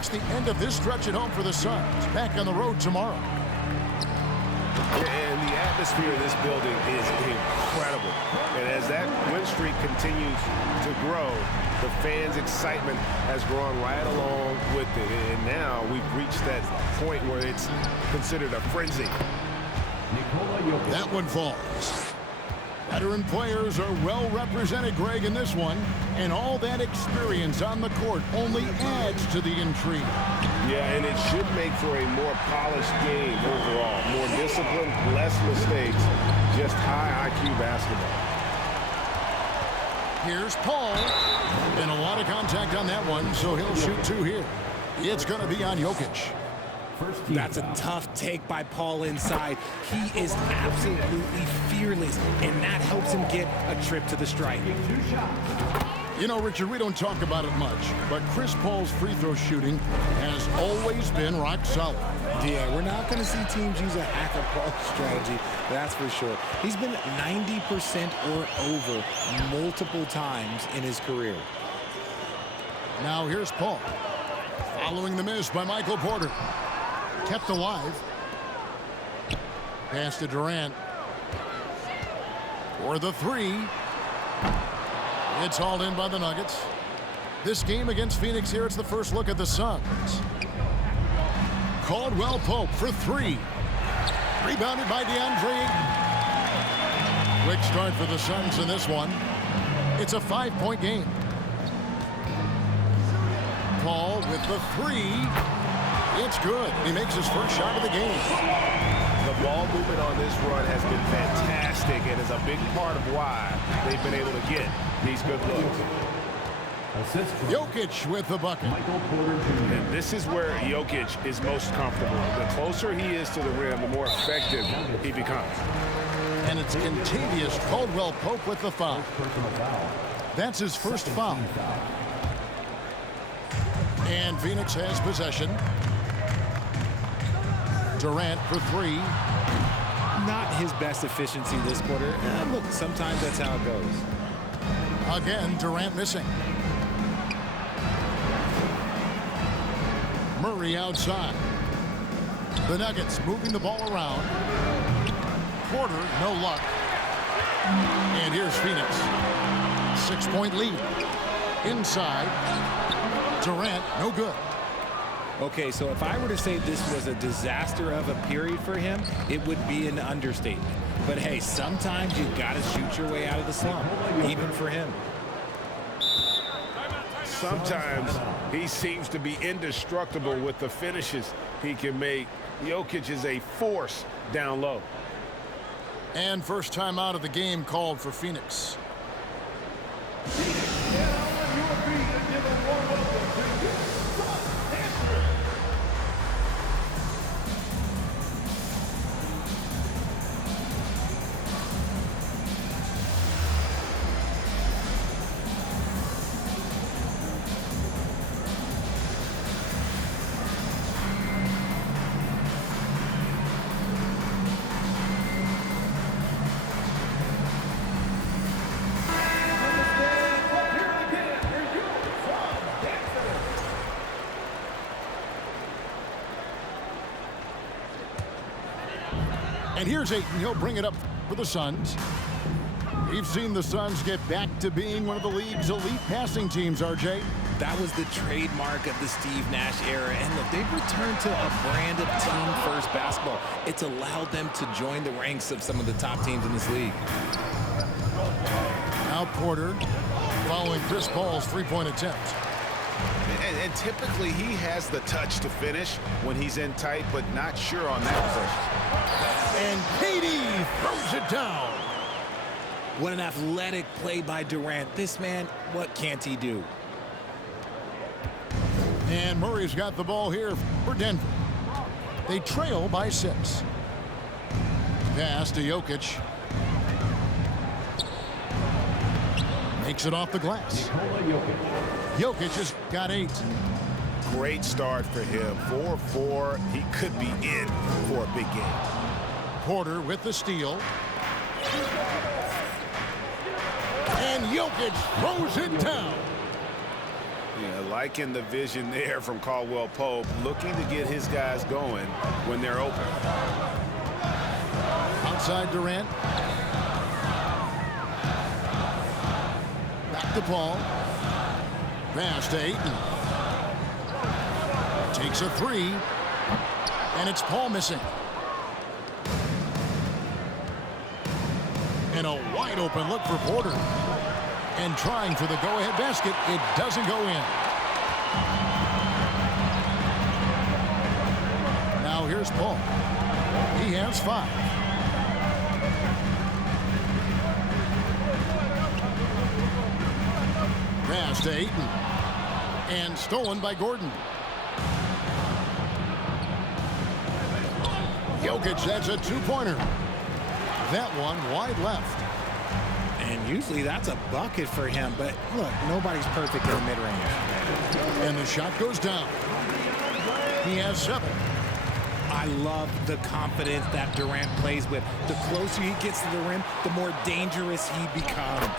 It's the end of this stretch at home for the Suns. Back on the road tomorrow. And the atmosphere of this building is incredible. And as that win streak continues to grow, the fans' excitement has grown right along with it. And now we've reached that point where it's considered a frenzy. That one falls. Veteran players are well represented, Greg, in this one. And all that experience on the court only adds to the intrigue. Yeah, and it should make for a more polished game overall. More discipline, less mistakes, just high IQ basketball. Here's Paul. And a lot of contact on that one, so he'll shoot two here. It's going to be on Jokic. That's a tough take by Paul inside. He is absolutely fearless, and that helps him get a trip to the stripe. You know, Richard, we don't talk about it much, but Chris Paul's free throw shooting has always been rock solid. Yeah, we're not going to see teams use a hack of Paul strategy, that's for sure. He's been 90% or over multiple times in his career. Now here's Paul. Following the miss by Michael Porter. Kept alive. Pass to Durant. For the three. It's hauled in by the Nuggets. This game against Phoenix here, it's the first look at the Suns. Caldwell Pope for three. Rebounded by DeAndre. Quick start for the Suns in this one. It's a 5-point game. Paul with the three. It's good. He makes his first shot of the game. The ball movement on this run has been fantastic and is a big part of why they've been able to get these good looks. Jokic with the bucket. And this is where Jokic is most comfortable. The closer he is to the rim, the more effective he becomes. And it's Contavious Caldwell Pope with the foul. That's his first foul. And Phoenix has possession. Durant for three. Not his best efficiency this quarter. Look, sometimes that's how it goes. Again, Durant missing. Murray outside. The Nuggets moving the ball around. Porter, no luck. And here's Phoenix. 6-point lead. Inside. Durant, no good. Okay, so if I were to say this was a disaster of a period for him, it would be an understatement. But hey, sometimes you got to shoot your way out of the slump, even for him. Sometimes he seems to be indestructible with the finishes he can make. Jokic is a force down low. And first time out of the game called for Phoenix. And here's Ayton. He'll bring it up for the Suns. We've seen the Suns get back to being one of the league's elite passing teams, RJ. That was the trademark of the Steve Nash era. And look, they've returned to a brand of team-first basketball. It's allowed them to join the ranks of some of the top teams in this league. Now Porter following Chris Paul's three-point attempt. And typically he has the touch to finish when he's in tight, but not sure on that possession. And KD throws it down. What an athletic play by Durant. This man, what can't he do? And Murray's got the ball here for Denver. They trail by 6. Pass to Jokic. Makes it off the glass. Jokic has got 8. Great start for him. 4-4. He could be in for a big game. Porter with the steal. And Jokic throws it down. Yeah, liking the vision there from Caldwell Pope, looking to get his guys going when they're open. Outside Durant. Back to Paul. Pass to Ayton. Takes a three. And it's Paul missing. And a wide open look for Porter. And trying for the go-ahead basket. It doesn't go in. Now here's Paul. He has 5. Pass to Ayton. And stolen by Gordon. Jokic, that's a 2-pointer. That one wide left. And usually that's a bucket for him, but look, nobody's perfect in the mid-range. And the shot goes down. He has 7. I love the confidence that Durant plays with. The closer he gets to the rim, the more dangerous he becomes.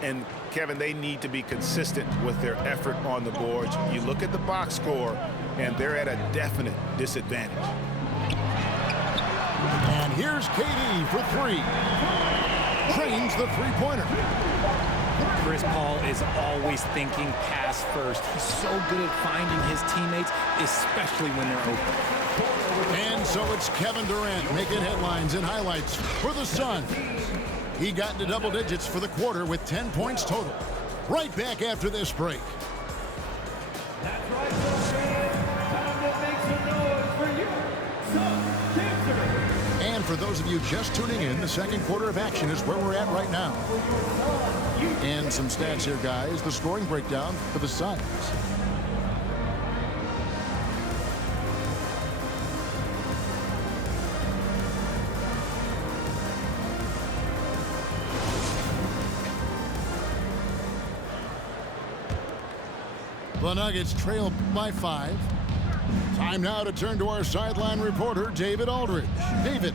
And Kevin, they need to be consistent with their effort on the boards. You look at the box score, and they're at a definite disadvantage. And here's KD for 3. Trains the three-pointer. Chris Paul is always thinking pass first. He's so good at finding his teammates, especially when they're open. And so it's Kevin Durant making headlines and highlights for the Suns. He got into double digits for the quarter with 10 points total. Right back after this break. That's right, time to make some noise for you, Suns dancers. And for those of you just tuning in, the second quarter of action is where we're at right now. And some stats here, guys. The scoring breakdown for the Suns. The Nuggets trail by 5. Time now to turn to our sideline reporter, David Aldridge. David.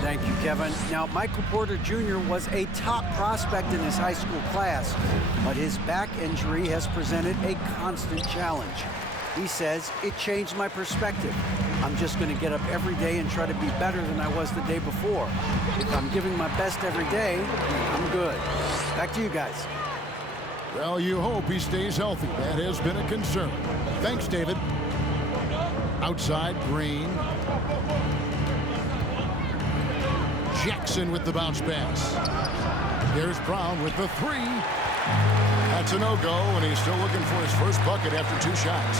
Thank you, Kevin. Now, Michael Porter Jr. was a top prospect in his high school class, but his back injury has presented a constant challenge. He says, it changed my perspective. I'm just going to get up every day and try to be better than I was the day before. If I'm giving my best every day, I'm good. Back to you guys. Well, you hope he stays healthy. That has been a concern. Thanks, David. Outside, Green. Jackson with the bounce pass. There's Brown with the 3. That's a no-go, and he's still looking for his first bucket after 2 shots.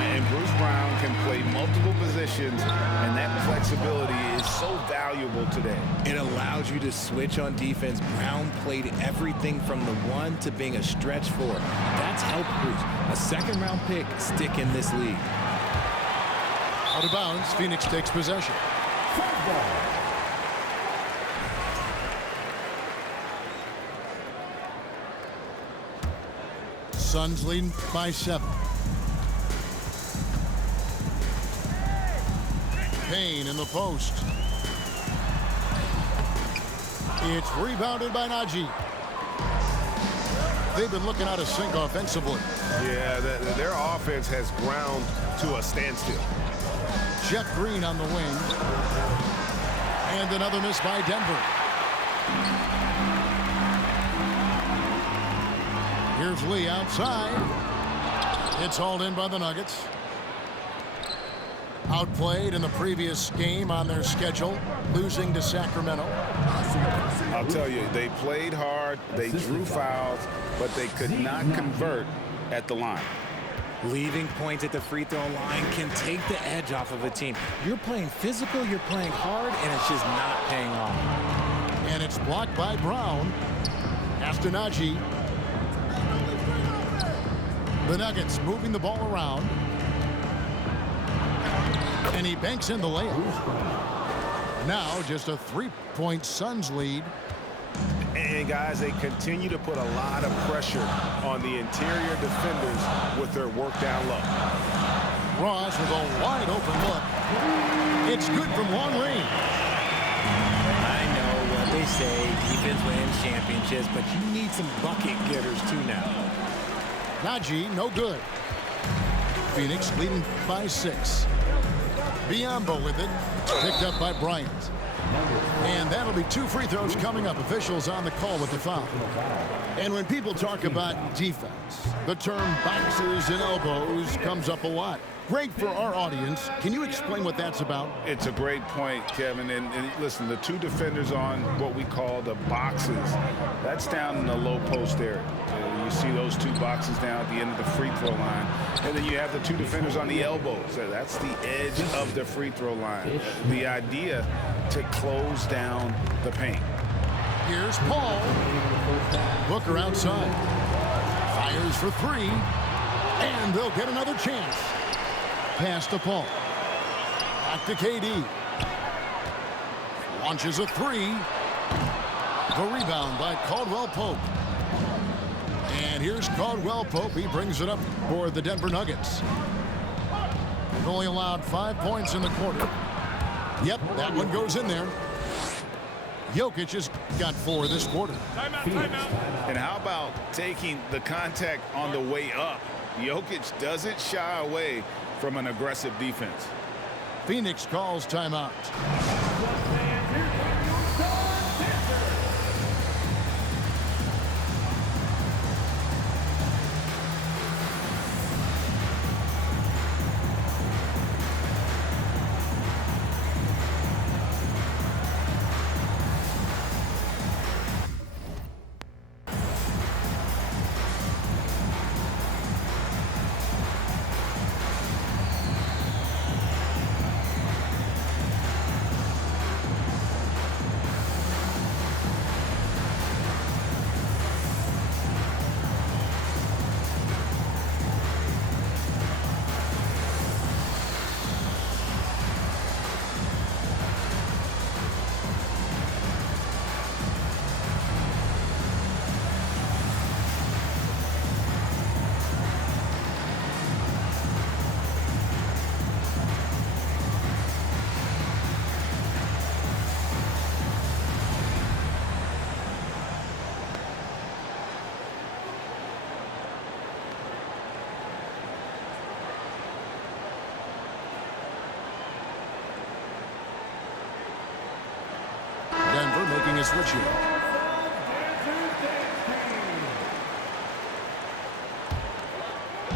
And Bruce Brown can play multiple positions, and that flexibility is so valuable today. It allows you to switch on defense. Brown played everything from the 1 to being a stretch 4. That's helped Bruce. A second-round pick stick in this league. Out of bounds, Phoenix takes possession. Suns lead by 7. Payne in the post. It's rebounded by Najee. They've been looking out of sync offensively. Yeah, their offense has ground to a standstill. Jeff Green on the wing. And another miss by Denver. Here's Lee outside. It's hauled in by the Nuggets. Outplayed in the previous game on their schedule, losing to Sacramento. I'll tell you, they played hard, they drew fouls, but they could not convert at the line. Leaving points at the free throw line can take the edge off of a team. You're playing physical, you're playing hard, and it's just not paying off. And it's blocked by Brown. Pass to Najee. The Nuggets moving the ball around. And he banks in the layup. Now just a 3-point Suns lead. And guys, they continue to put a lot of pressure on the interior defenders with their work down low. Ross with a wide open look. It's good from long range. I know. always say defense wins championships, but you need some bucket getters too now. Najee, no good. Phoenix leading by 6. Biombo with it. Picked up by Bryant. And that'll be 2 free throws coming up. Officials on the call with the foul. And when people talk about defense, the term boxes and elbows comes up a lot. Great for our audience. Can you explain what that's about? It's a great point, Kevin. And listen, the 2 defenders on what we call the boxes, that's down in the low post area. You see those 2 boxes down at the end of the free throw line. And then you have the 2 defenders on the elbows. That's the edge of the free throw line. The idea to close down the paint. Here's Paul. Booker outside. Fires for 3. And they'll get another chance. Pass to Paul. Back to KD. Launches a 3. The rebound by Caldwell Pope. And here's Caldwell Pope. He brings it up for the Denver Nuggets. They've only allowed 5 points in the quarter. Yep, that one goes in there. Jokic has got 4 this quarter. Timeout. And how about taking the contact on the way up? Jokic doesn't shy away from an aggressive defense. Phoenix calls timeout. Making a switch here.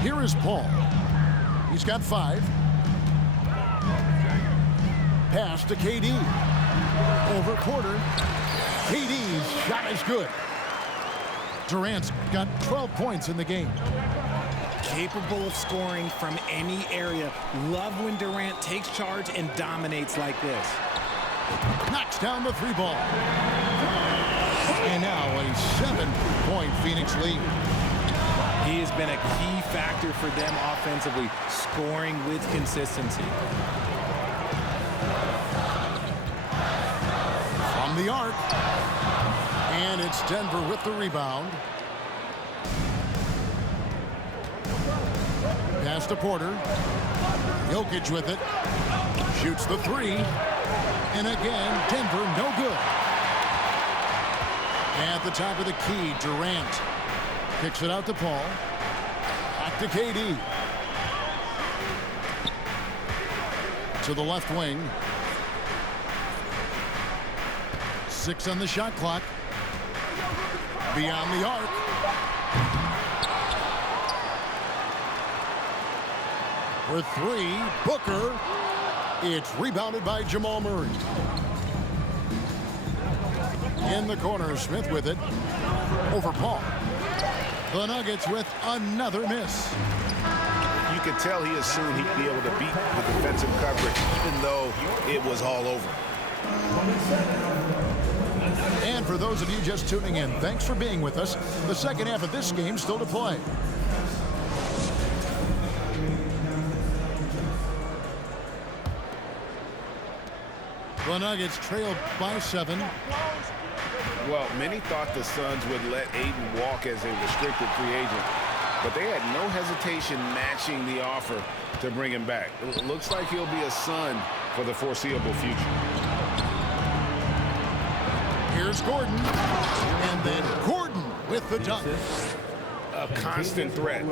Here is Paul. He's got 5. Pass to KD. Over Porter. KD's shot is good. Durant's got 12 points in the game. Capable of scoring from any area. Love when Durant takes charge and dominates like this. Knocks down the 3 ball. And now a 7-point Phoenix lead. He has been a key factor for them offensively, scoring with consistency. From the arc. And it's Denver with the rebound. Pass to Porter. Jokic with it. Shoots the 3. And again, Denver no good. At the top of the key, Durant kicks it out to Paul. Back to KD. To the left wing. 6 on the shot clock. Beyond the arc. For 3, Booker. It's rebounded by Jamal Murray. In the corner, Smith with it. Over Paul. The Nuggets with another miss. You could tell he assumed he'd be able to beat the defensive coverage, even though it was all over. And for those of you just tuning in, thanks for being with us. The second half of this game still to play. The Nuggets trailed by 7. Well, many thought the Suns would let Ayton walk as a restricted free agent, but they had no hesitation matching the offer to bring him back. It looks like he'll be a Sun for the foreseeable future. Here's Here's Gordon. And then Gordon with the dunk. A constant threat.